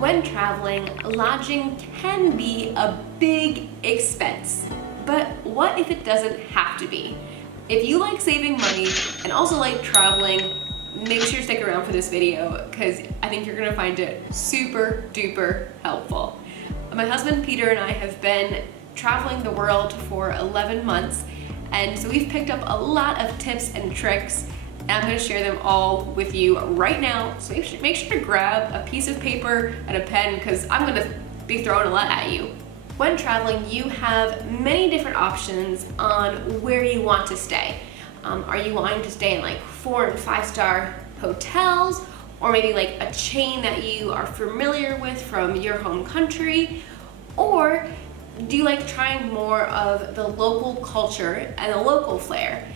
When traveling, lodging can be a big expense. But what if it doesn't have to be? If you like saving money and also like traveling, make sure to stick around for this video because I think you're gonna find it super duper helpful. My husband Peter and I have been traveling the world for 11 months, and so we've picked up a lot of tips and tricks, and I'm gonna share them all with you right now. So make sure to grab a piece of paper and a pen because I'm gonna be throwing a lot at you. When traveling, you have many different options on where you want to stay. Are you wanting to stay in like 4- and 5-star hotels, or maybe like a chain that you are familiar with from your home country? Or do you like trying more of the local culture and the local flair?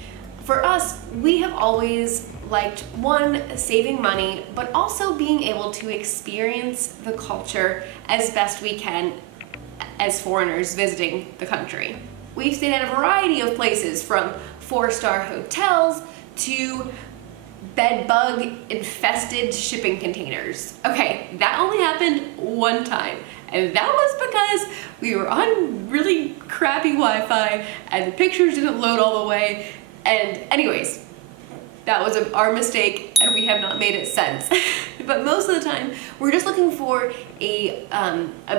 For us, we have always liked, one, saving money, but also being able to experience the culture as best we can as foreigners visiting the country. We've stayed at a variety of places, from 4-star hotels to bed bug infested shipping containers. Okay, that only happened one time, and that was because we were on really crappy Wi-Fi and the pictures didn't load all the way. And anyways, that was our mistake and we have not made it since. But most of the time, we're just looking for a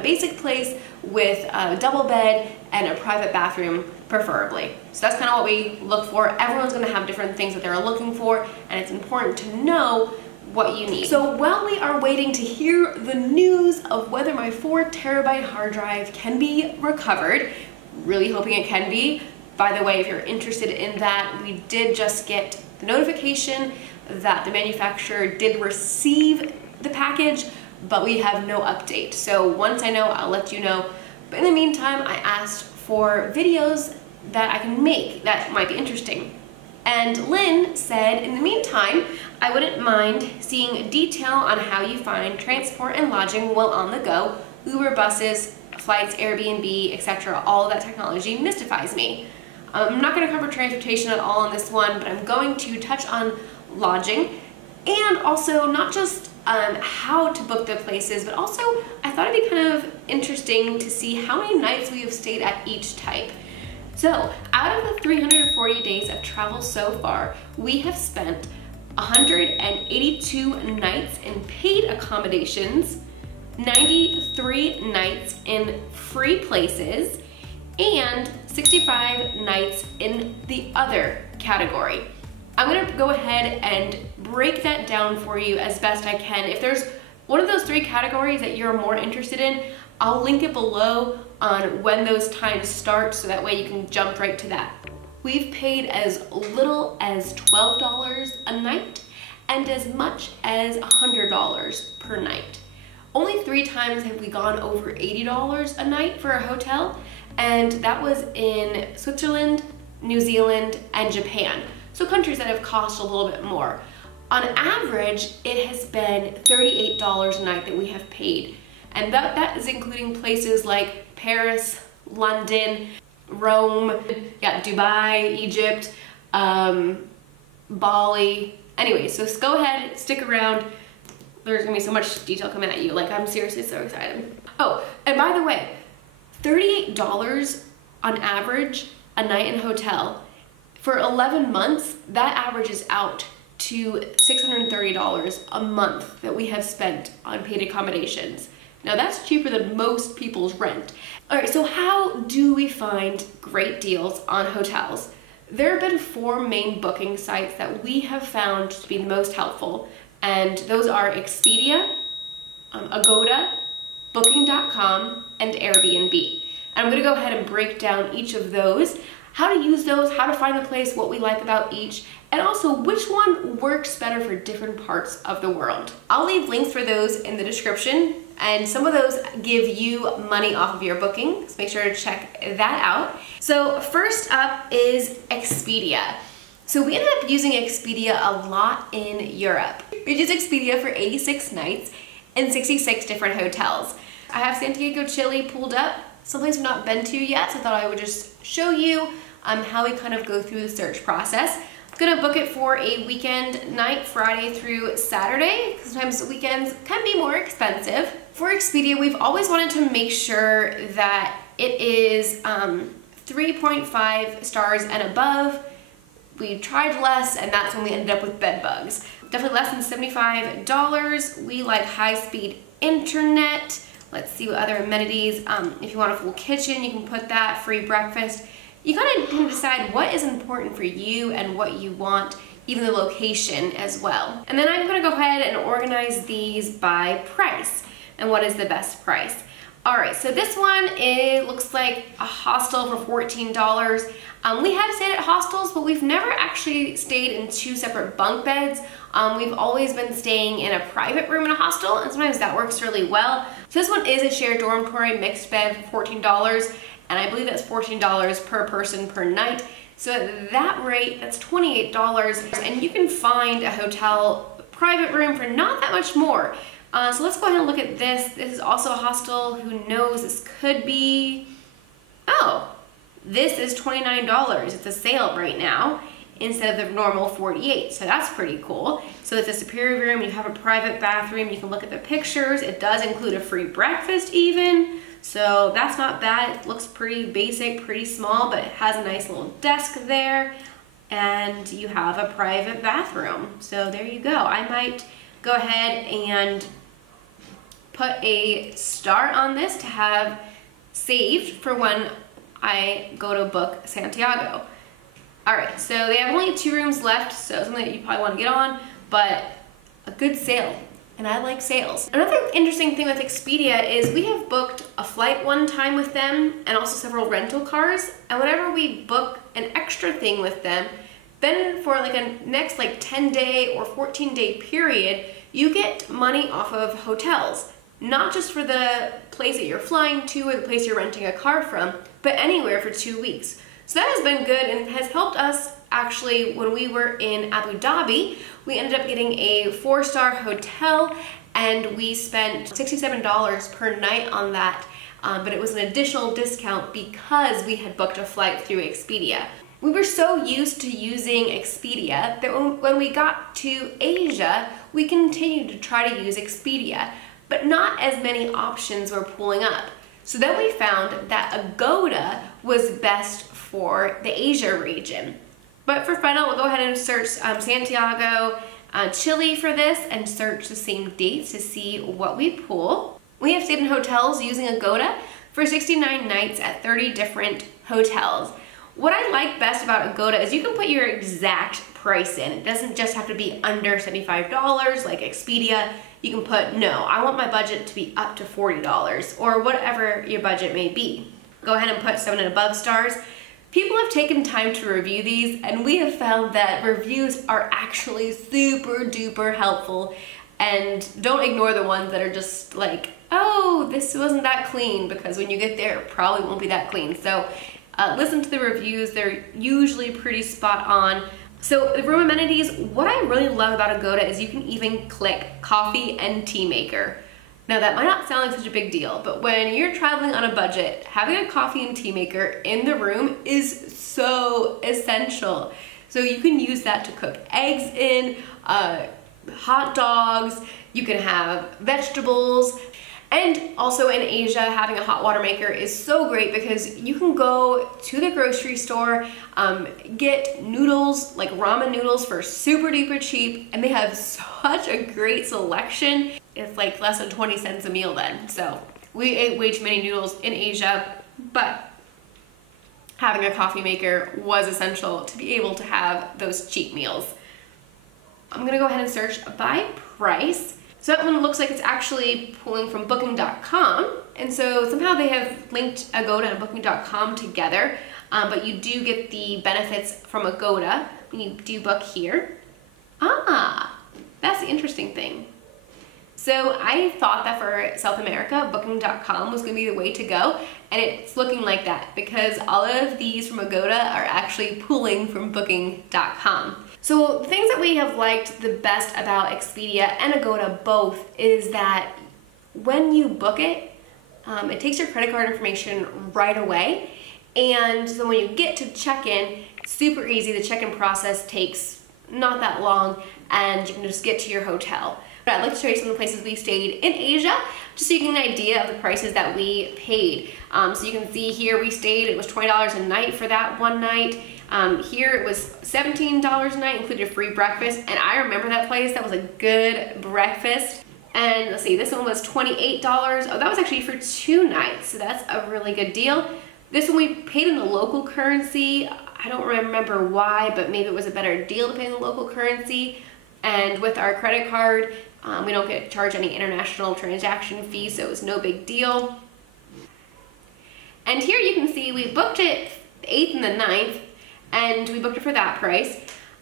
basic place with a double bed and a private bathroom, preferably. So that's kind of what we look for. Everyone's gonna have different things that they're looking for, and it's important to know what you need. So while we are waiting to hear the news of whether my 4-terabyte hard drive can be recovered, really hoping it can be. By the way, if you're interested in that, we did just get the notification that the manufacturer did receive the package, but we have no update. So once I know, I'll let you know. But in the meantime, I asked for videos that I can make that might be interesting. And Lynn said, in the meantime, I wouldn't mind seeing detail on how you find transport and lodging while on the go, Uber, buses, flights, Airbnb, etc. All of that technology mystifies me. I'm not going to cover transportation at all on this one, but I'm going to touch on lodging, and also not just how to book the places, but also I thought it'd be kind of interesting to see how many nights we have stayed at each type. So out of the 340 days of travel so far, we have spent 182 nights in paid accommodations, 93 nights in free places, and 65 nights in the other category. I'm gonna go ahead and break that down for you as best I can. If there's one of those 3 categories that you're more interested in, I'll link it below on when those times start, so that way you can jump right to that. We've paid as little as $12 a night and as much as $100 per night. Only 3 times have we gone over $80 a night for a hotel, and that was in Switzerland, New Zealand, and Japan. So countries that have cost a little bit more. On average, it has been $38 a night that we have paid. And that is including places like Paris, London, Rome, yeah, Dubai, Egypt, Bali. Anyway, so go ahead, stick around. There's gonna be so much detail coming at you. Like, I'm seriously so excited. Oh, and by the way, $38 on average a night in a hotel. For 11 months, that averages out to $630 a month that we have spent on paid accommodations. Now that's cheaper than most people's rent. All right, so how do we find great deals on hotels? There have been 4 main booking sites that we have found to be the most helpful, and those are Expedia, Agoda, Booking.com, and Airbnb. And I'm gonna go ahead and break down each of those, how to use those, how to find the place, what we like about each, and also which one works better for different parts of the world. I'll leave links for those in the description, and some of those give you money off of your booking, so make sure to check that out. So first up is Expedia. So we ended up using Expedia a lot in Europe. We used Expedia for 86 nights in 66 different hotels. I have Santiago, Chile pulled up, someplace we've not been to yet, so I thought I would just show you how we kind of go through the search process. Gonna book it for a weekend night, Friday through Saturday. Sometimes weekends can be more expensive. For Expedia, we've always wanted to make sure that it is 3.5 stars and above. We tried less, and that's when we ended up with bed bugs. Definitely less than $75. We like high-speed internet. Let's see what other amenities. If you want a full kitchen, you can put that. Free breakfast. You kind of can decide what is important for you and what you want, even the location as well. And then I'm gonna go ahead and organize these by price and what is the best price. All right, so this one, it looks like a hostel for $14. We have stayed at hostels, but we've never actually stayed in 2 separate bunk beds. We've always been staying in a private room in a hostel, and sometimes that works really well. So this one is a shared dormitory mixed bed for $14, and I believe that's $14 per person per night. So at that rate, that's $28, and you can find a hotel private room for not that much more. So let's go ahead and look at this. This is also a hostel. Who knows? This could be, oh, this is $29. It's a sale right now instead of the normal $48. So that's pretty cool. So it's a superior room. You have a private bathroom. You can look at the pictures. It does include a free breakfast even. So that's not bad. It looks pretty basic, pretty small, but it has a nice little desk there. And you have a private bathroom. So there you go. I might go ahead and put a star on this to have saved for when I go to book Santiago. All right, so they have only 2 rooms left, so something that you probably want to get on, but a good sale, and I like sales. Another interesting thing with Expedia is we have booked a flight one time with them and also several rental cars, and whenever we book an extra thing with them, then for like a next 10-day or 14-day period, you get money off of hotels. Not just for the place that you're flying to or the place you're renting a car from, but anywhere for 2 weeks. So that has been good and has helped us actually when we were in Abu Dhabi. We ended up getting a 4-star hotel and we spent $67 per night on that, but it was an additional discount because we had booked a flight through Expedia. We were so used to using Expedia that when we got to Asia, we continued to try to use Expedia, but not as many options were pulling up. So then we found that Agoda was best for the Asia region. But for fun, we'll go ahead and search Santiago, Chile for this and search the same dates to see what we pull. We have stayed in hotels using Agoda for 69 nights at 30 different hotels. What I like best about Agoda is you can put your exact price in. It doesn't just have to be under $75 like Expedia. You can put, no, I want my budget to be up to $40 or whatever your budget may be. Go ahead and put 7 and above stars. People have taken time to review these and we have found that reviews are actually super duper helpful, and don't ignore the ones that are just like, oh, this wasn't that clean, because when you get there, it probably won't be that clean. So listen to the reviews. They're usually pretty spot on. So the room amenities, what I really love about Agoda is you can even click coffee and tea maker. Now that might not sound like such a big deal, but when you're traveling on a budget, having a coffee and tea maker in the room is so essential. So you can use that to cook eggs in, hot dogs, you can have vegetables. And also in Asia, having a hot water maker is so great because you can go to the grocery store, get noodles, like ramen noodles for super duper cheap, and they have such a great selection. It's like less than 20 cents a meal then. So we ate way too many noodles in Asia, but having a coffee maker was essential to be able to have those cheap meals. I'm gonna go ahead and search by price. So that one looks like it's actually pulling from booking.com. And so somehow they have linked Agoda and booking.com together, but you do get the benefits from Agoda when you do book here. Ah, that's the interesting thing. So I thought that for South America, booking.com was gonna be the way to go, and it's looking like that because all of these from Agoda are actually pulling from booking.com. So the things that we have liked the best about Expedia and Agoda both is that when you book it, it takes your credit card information right away. And so when you get to check-in, Super easy. The check-in process takes not that long, and you can just get to your hotel. But I'd like to show you some of the places we stayed in Asia, just so you get an idea of the prices that we paid. So you can see here we stayed, it was $20 a night for that one night. Here it was $17 a night, included a free breakfast, and I remember that place. That was a good breakfast. And let's see, this one was $28. Oh, that was actually for 2 nights, so that's a really good deal. This one we paid in the local currency. I don't remember why, but maybe it was a better deal to pay in the local currency. And with our credit card, we don't get charged any international transaction fees, so it was no big deal. And here you can see we booked it the 8th and the 9th, and we booked it for that price.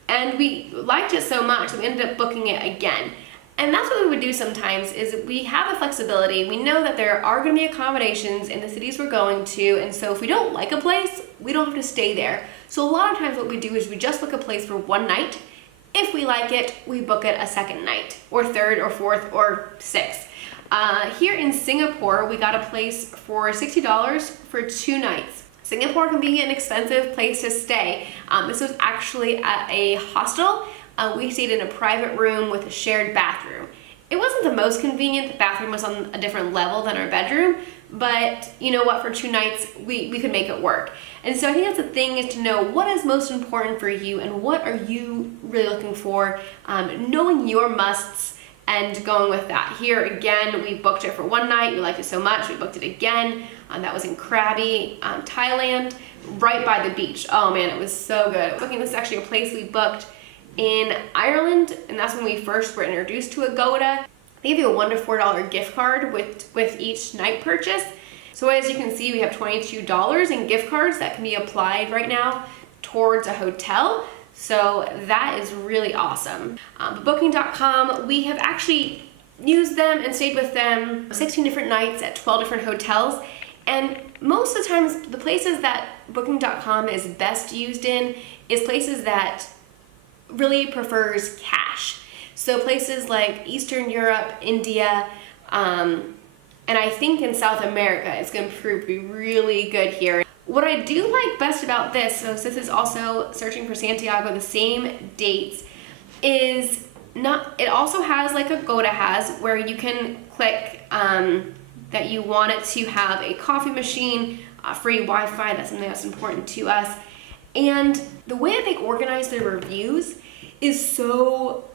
And we liked it so much that we ended up booking it again. And that's what we would do sometimes, is we have the flexibility. We know that there are going to be accommodations in the cities we're going to, and so if we don't like a place, we don't have to stay there. So a lot of times what we do is we just book a place for one night. If we like it, we book it a second night, or third, or fourth, or sixth. Here in Singapore, we got a place for $60 for 2 nights. Singapore can be an expensive place to stay. This was actually at a hostel. We stayed in a private room with a shared bathroom. It wasn't the most convenient. The bathroom was on a different level than our bedroom, but you know what, for 2 nights, we could make it work. And so I think that's the thing, is to know what is most important for you and what are you really looking for, knowing your musts and going with that. Here again, we booked it for 1 night. We liked it so much, we booked it again. That was in Krabi, Thailand, right by the beach. Oh man, it was so good. This is actually a place we booked in Ireland, and that's when we first were introduced to Agoda. They give you a $1 to $4 gift card with each night purchase. So as you can see, we have $22 in gift cards that can be applied right now towards a hotel. So that is really awesome. But Booking.com, we have actually used them and stayed with them 16 different nights at 12 different hotels. And most of the times, the places that Booking.com is best used in is places that really prefers cash. So places like Eastern Europe, India, and I think in South America, it's going to prove to be really good here. What I do like best about this, so this is also searching for Santiago, the same dates, is it also has like Agoda has, where you can click that you want it to have a coffee machine, free Wi-Fi. That's something that's important to us. And the way that they organize their reviews is so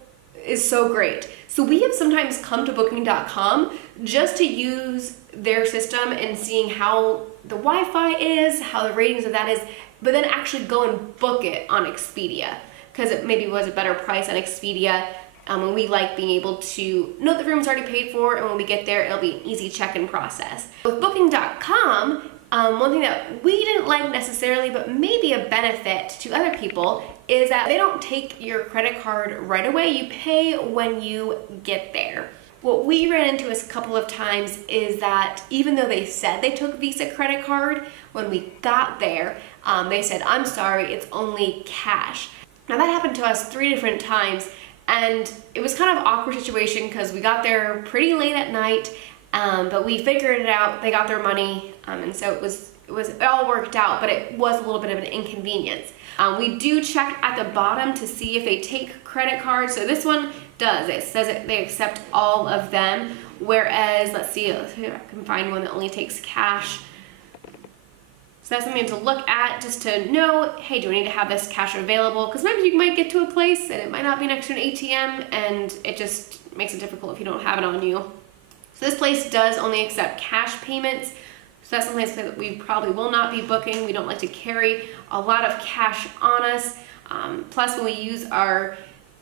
great. So we have sometimes come to Booking.com just to use their system and seeing how the Wi-Fi is, how the ratings of that is, but then actually go and book it on Expedia, because it maybe was a better price on Expedia. And we like being able to know the room's already paid for, and when we get there, it'll be an easy check-in process. With Booking.com, one thing that we didn't like necessarily, but maybe a benefit to other people, is that they don't take your credit card right away. You pay when you get there. What we ran into a couple of times is that even though they said they took Visa credit card, when we got there, they said, "I'm sorry, it's only cash." Now that happened to us 3 different times, and it was kind of an awkward situation because we got there pretty late at night, but we figured it out. They got their money, and so it all worked out, but it was a little bit of an inconvenience. We do check at the bottom to see if they take credit cards. So this one does. It says that they accept all of them, whereas, let's see if I can find one that only takes cash. So that's something to look at, just to know, hey, do I need to have this cash available? Because maybe you might get to a place and it might not be next to an ATM, and it just makes it difficult if you don't have it on you. So this place does only accept cash payments. So that's something that we probably will not be booking. We don't like to carry a lot of cash on us. Plus, when we use our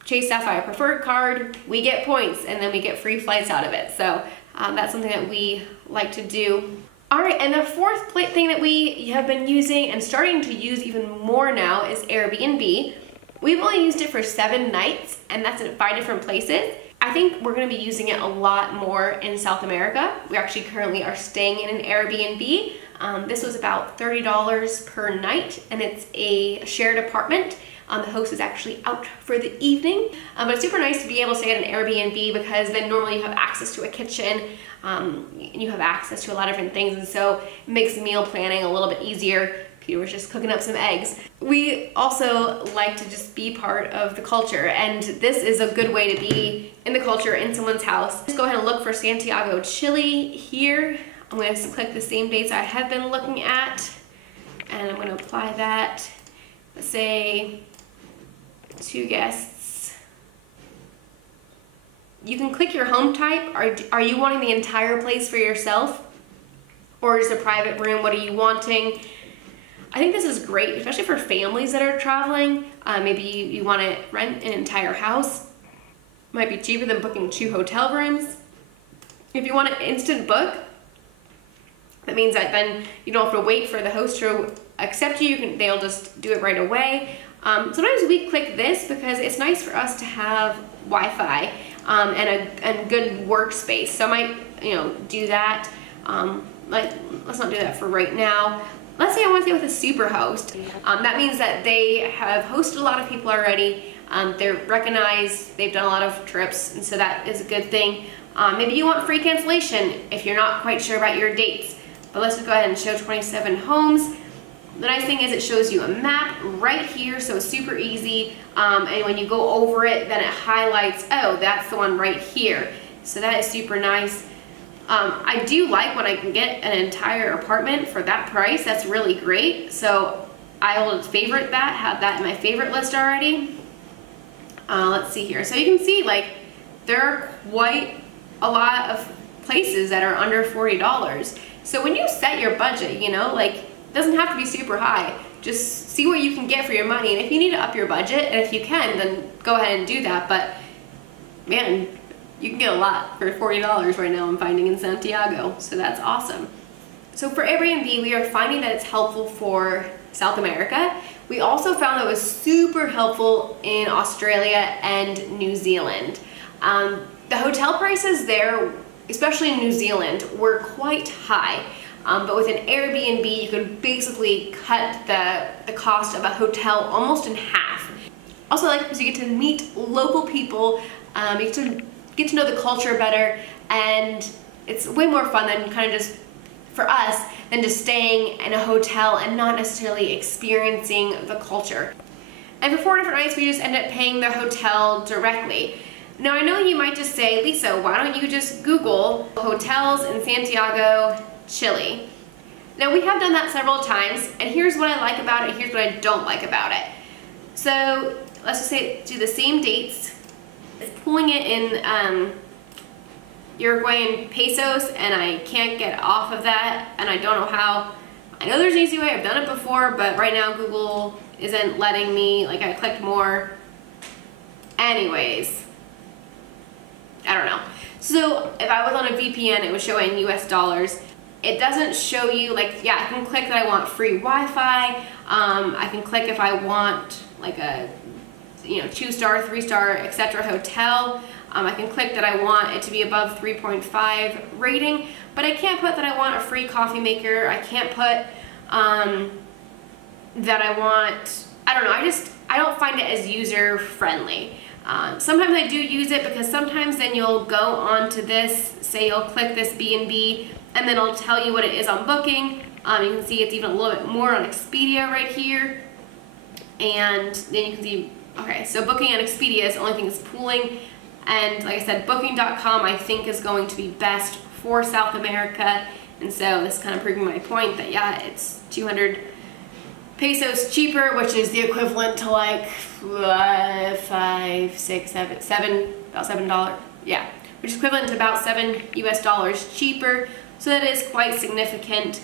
Chase Sapphire Preferred card, we get points, and then we get free flights out of it. So that's something that we like to do. All right, and the fourth thing that we have been using and starting to use even more now is Airbnb. We've only used it for 7 nights, and that's in 5 different places. I think we're going to be using it a lot more in South America. We actually currently are staying in an Airbnb. This was about $30 per night, and it's a shared apartment. The host is actually out for the evening, but it's super nice to be able to stay at an Airbnb, because then normally you have access to a kitchen, you have access to a lot of different things, and so it makes meal planning a little bit easier. he was just cooking up some eggs. We also like to just be part of the culture, and this is a good way to be in the culture in someone's house. Just go ahead and look for Santiago, Chile here. I'm going to click the same dates I have been looking at, and I'm going to apply that. Let's say 2 guests. You can click your home type. Are you wanting the entire place for yourself? Or just a private room? What are you wanting? I think this is great, especially for families that are traveling. Maybe you want to rent an entire house. Might be cheaper than booking 2 hotel rooms. If you want an instant book, that means that then you don't have to wait for the host to accept you. They'll just do it right away. Sometimes we click this because it's nice for us to have Wi-Fi and a good workspace. So I might, do that. Let's not do that for right now. Let's say I want to stay with a super host. That means that they have hosted a lot of people already. They're recognized, they've done a lot of trips, and so that is a good thing. Maybe you want free cancellation if you're not quite sure about your dates. But let's just go ahead and show 27 homes. The nice thing is it shows you a map right here, so it's super easy. And when you go over it, then it highlights, oh, that's the one right here. So that is super nice. I do like when I can get an entire apartment for that price. That's really great. So I will favorite that, have that in my favorite list already. Let's see here. So you can see there are quite a lot of places that are under $40. So when you set your budget, it doesn't have to be super high. Just see what you can get for your money. And if you need to up your budget, and if you can, then go ahead and do that. But man, you can get a lot for $40 right now I'm finding in Santiago, so that's awesome. So for Airbnb, we are finding that it's helpful for South America. We also found that it was super helpful in Australia and New Zealand. The hotel prices there, especially in New Zealand, were quite high. But with an Airbnb, you can basically cut the cost of a hotel almost in half. Also because you get to meet local people, you get to know the culture better, and it's way more fun than kind of just, for us, than just staying in a hotel and not necessarily experiencing the culture. And for 4 different nights, we just ended up paying the hotel directly. Now I know you might just say, Lisa, why don't you just Google hotels in Santiago, Chile? Now we have done that several times, and here's what I like about it, here's what I don't like about it. So let's just say do the same dates. It's pulling it in Uruguayan pesos, and I can't get off of that, and I don't know how. I know there's an easy way, I've done it before, but right now Google isn't letting me, I clicked more. Anyways, I don't know. So if I was on a VPN, it would show in US dollars. It doesn't show you, yeah, I can click that I want free Wi-Fi. I can click if I want a 2-star, 3-star, etc. hotel. I can click that I want it to be above 3.5 rating, but I can't put that I want a free coffee maker. I can't put that I want, I don't know, I don't find it as user friendly. Sometimes I do use it because sometimes then you'll go on to this, say you'll click this B&B, and then it'll tell you what it is on Booking. You can see it's even a little bit more on Expedia right here. And then you can see, okay, so Booking and Expedia is the only thing that's pooling. And like I said, Booking.com I think is going to be best for South America. And so this is kind of proving my point that yeah, it's 200 pesos cheaper, which is the equivalent to $5, $6, $7, about $7. Yeah, which is equivalent to about $7 US cheaper. So that is quite significant.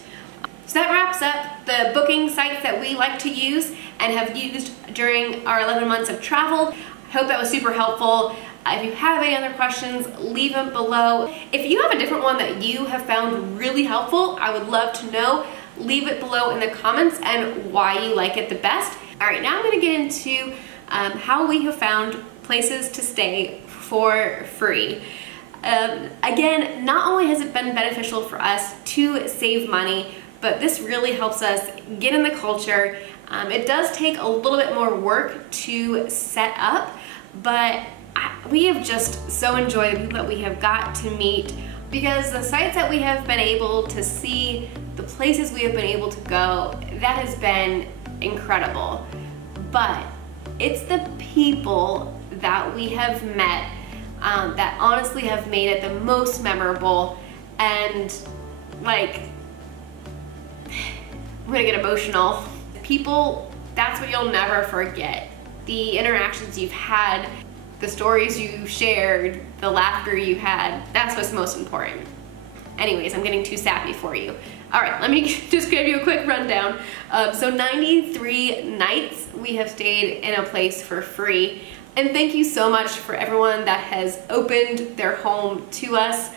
So that wraps up the booking sites that we like to use and have used during our 11 months of travel. I hope that was super helpful. If you have any other questions, leave them below. If you have a different one that you have found really helpful, I would love to know. Leave it below in the comments and why you like it the best. All right, now I'm gonna get into how we have found places to stay for free. Again, not only has it been beneficial for us to save money, but this really helps us get in the culture. It does take a little bit more work to set up, but we have just so enjoyed the people that we have got to meet. because the sites that we have been able to see, the places we have been able to go, that has been incredible. But it's the people that we have met that honestly have made it the most memorable. And like, I'm gonna get emotional. People, that's what you'll never forget. The interactions you've had, the stories you shared, the laughter you had, that's what's most important. Anyways, I'm getting too sappy for you. All right, let me just give you a quick rundown. So 93 nights we have stayed in a place for free. And thank you so much for everyone that has opened their home to us.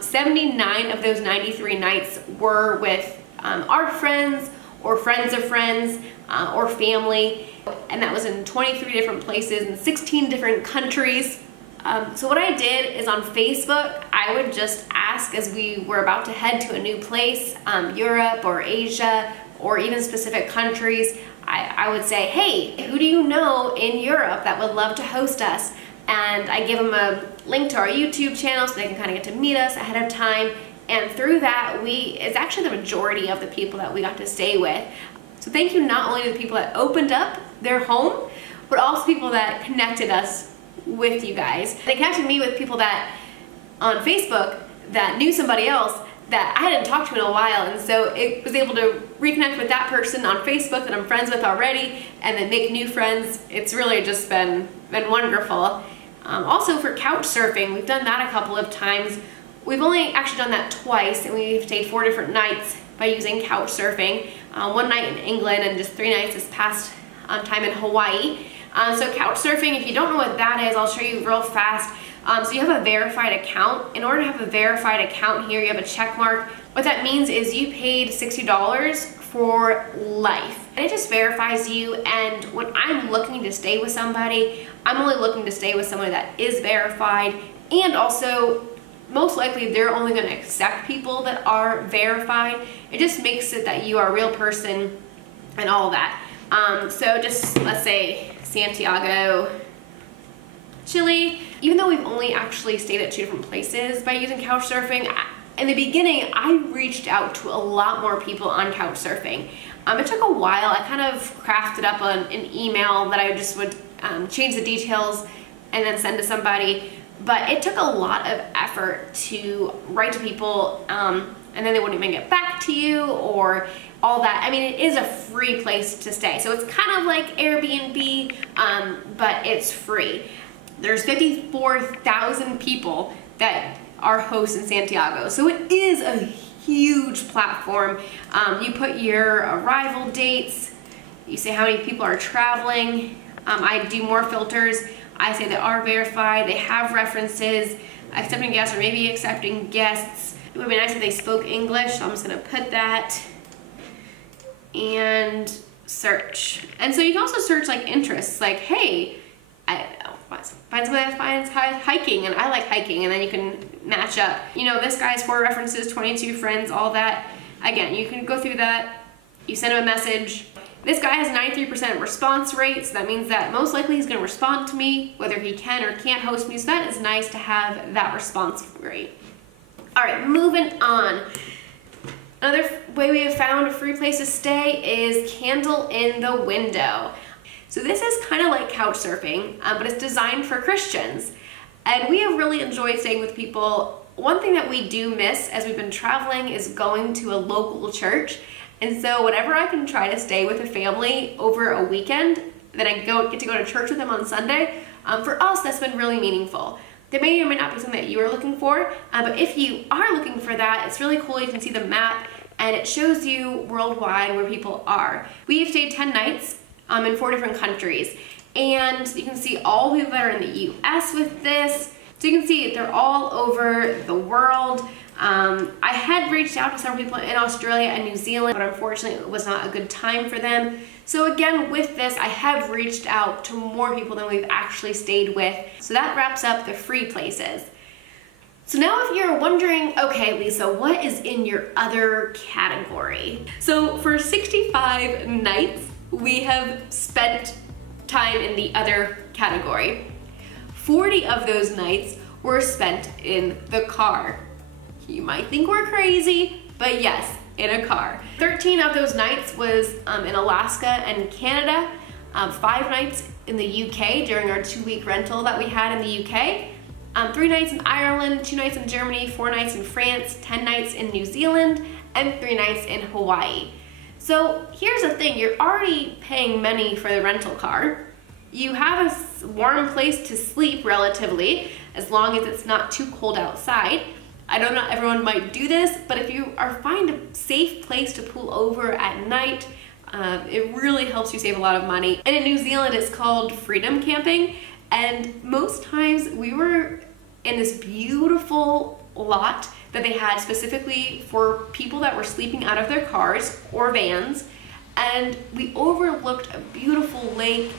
79 of those 93 nights were with our friends or friends of friends or family. And that was in 23 different places in 16 different countries. So what I did is on Facebook, I would just ask as we were about to head to a new place, Europe or Asia, or even specific countries, I would say, hey, who do you know in Europe that would love to host us? And I give them a link to our YouTube channel so they can kind of get to meet us ahead of time. And through that, it's actually the majority of the people that we got to stay with. So thank you not only to the people that opened up their home, but also people that connected us with you guys. They connected me with people that on Facebook that knew somebody else that I hadn't talked to in a while, and so it was able to reconnect with that person on Facebook that I'm friends with already and then make new friends. It's really just been wonderful. Also for couch surfing, we've done that a couple of times. We've only actually done that twice, and we've stayed 4 different nights by using couch surfing. 1 night in England and just 3 nights this past time in Hawaii. So couch surfing, if you don't know what that is, I'll show you real fast. So you have a verified account. In order to have a verified account here, you have a check mark. What that means is you paid $60 for life. And it just verifies you, and when I'm looking to stay with somebody, I'm only looking to stay with someone that is verified, and also most likely they're only going to accept people that are verified. It just makes it that you are a real person and all that. So just, let's say Santiago, Chile. Even though we've only actually stayed at 2 different places by using couch surfing, in the beginning I reached out to a lot more people on couch surfing. It took a while. I kind of crafted up an email that I just would change the details and then send to somebody, but it took a lot of effort to write to people, and then they wouldn't even get back to you or all that. I mean, it is a free place to stay, so it's kind of like Airbnb, but it's free. There's 54,000 people that are hosts in Santiago, so it is a huge platform. You put your arrival dates, you say how many people are traveling. I do more filters. I say they are verified, they have references, accepting guests or maybe accepting guests. It would be nice if they spoke English, so I'm just gonna put that and search. And so you can also search like interests, like, hey, I don't know, find somebody that finds hiking, and I like hiking, and then you can match up. You know, this guy's 4 references, 22 friends, all that. Again, you can go through that, you send him a message. This guy has a 93% response rate, so that means that most likely he's gonna respond to me, whether he can or can't host me, so that is nice to have that response rate. All right, moving on. Another way we have found a free place to stay is Candle in the Window. So this is kind of like couch surfing, but it's designed for Christians. And we have really enjoyed staying with people. One thing that we do miss as we've been traveling is going to a local church. And so whenever I can try to stay with a family over a weekend, then I get to go to church with them on Sunday, for us that's been really meaningful. That may or may not be something that you are looking for, but if you are looking for that, it's really cool. You can see the map, and it shows you worldwide where people are. We've stayed 10 nights in 4 different countries, and you can see all the people that are in the US with this. So you can see they're all over the world. I had reached out to several people in Australia and New Zealand, but unfortunately it was not a good time for them. So again, with this, I have reached out to more people than we've actually stayed with. So that wraps up the free places. So now if you're wondering, okay, Lisa, what is in your other category? So for 65 nights, we have spent time in the other category. 40 of those nights were spent in the car. You might think we're crazy, but yes, in a car. 13 of those nights was in Alaska and Canada, 5 nights in the UK during our 2-week rental that we had in the UK, 3 nights in Ireland, 2 nights in Germany, 4 nights in France, 10 nights in New Zealand, and 3 nights in Hawaii. So here's the thing, you're already paying money for the rental car. You have a warm place to sleep relatively, as long as it's not too cold outside. I know not everyone might do this, but if you find a safe place to pull over at night, it really helps you save a lot of money. And in New Zealand, it's called freedom camping. And most times we were in this beautiful lot that they had specifically for people that were sleeping out of their cars or vans. And we overlooked a beautiful lake.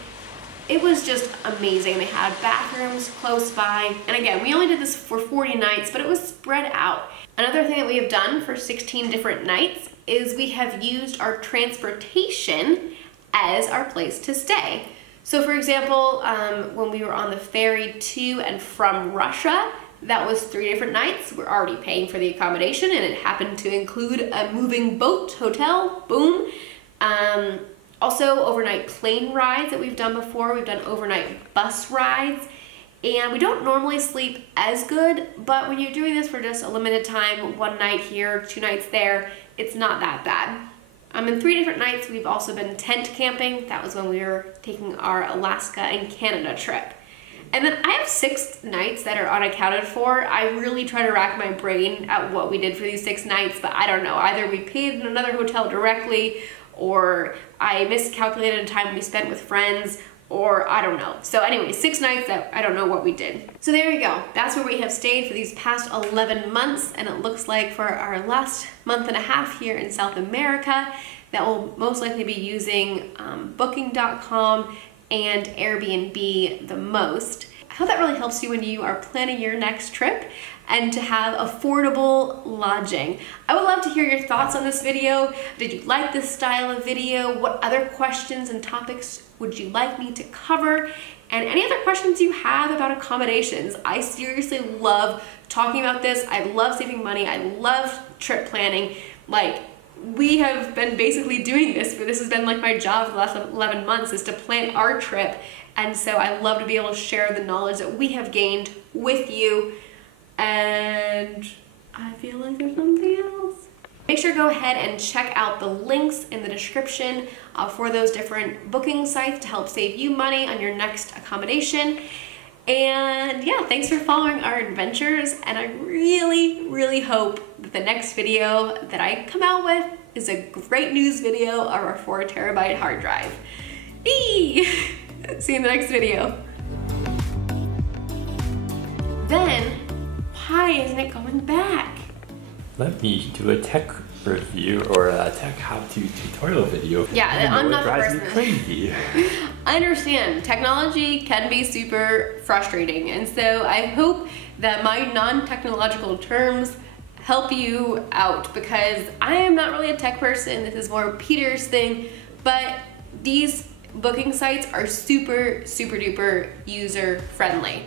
It was just amazing. They had bathrooms close by. And again, we only did this for 40 nights, but it was spread out. Another thing that we have done for 16 different nights is we have used our transportation as our place to stay. So for example, when we were on the ferry to and from Russia, that was 3 different nights. We're already paying for the accommodation, and it happened to include a moving boat hotel, boom. Also overnight plane rides that we've done before. We've done overnight bus rides, and we don't normally sleep as good, but when you're doing this for just a limited time, 1 night here, 2 nights there, it's not that bad. In 3 different nights, we've also been tent camping. That was when we were taking our Alaska and Canada trip. And then I have 6 nights that are unaccounted for. I really try to rack my brain at what we did for these 6 nights, but I don't know. Either we paid in another hotel directly, or I miscalculated the time we spent with friends, or I don't know. So anyway, 6 nights that I don't know what we did. So there you go. That's where we have stayed for these past 11 months, and it looks like for our last month and a half here in South America, that we'll most likely be using Booking.com and Airbnb the most. I hope that really helps you when you are planning your next trip and to have affordable lodging. I would love to hear your thoughts on this video. Did you like this style of video? What other questions and topics would you like me to cover? And any other questions you have about accommodations. I seriously love talking about this. I love saving money. I love trip planning. Like, we have been basically doing this, this has been like my job for the last 11 months, is to plan our trip. And so I love to be able to share the knowledge that we have gained with you. And I feel like there's something else. Make sure to go ahead and check out the links in the description for those different booking sites to help save you money on your next accommodation. And yeah, thanks for following our adventures, and I really, really hope that the next video that I come out with is a great news video of our 4 terabyte hard drive. Eee! See you in the next video. Then, why isn't it going back? Let me do a tech review or a tech how-to tutorial video. Yeah, I'm not the person. It drives me crazy. I understand. Technology can be super frustrating, and so I hope that my non-technological terms help you out, because I am not really a tech person. This is more Peter's thing, but these booking sites are super, super duper user friendly.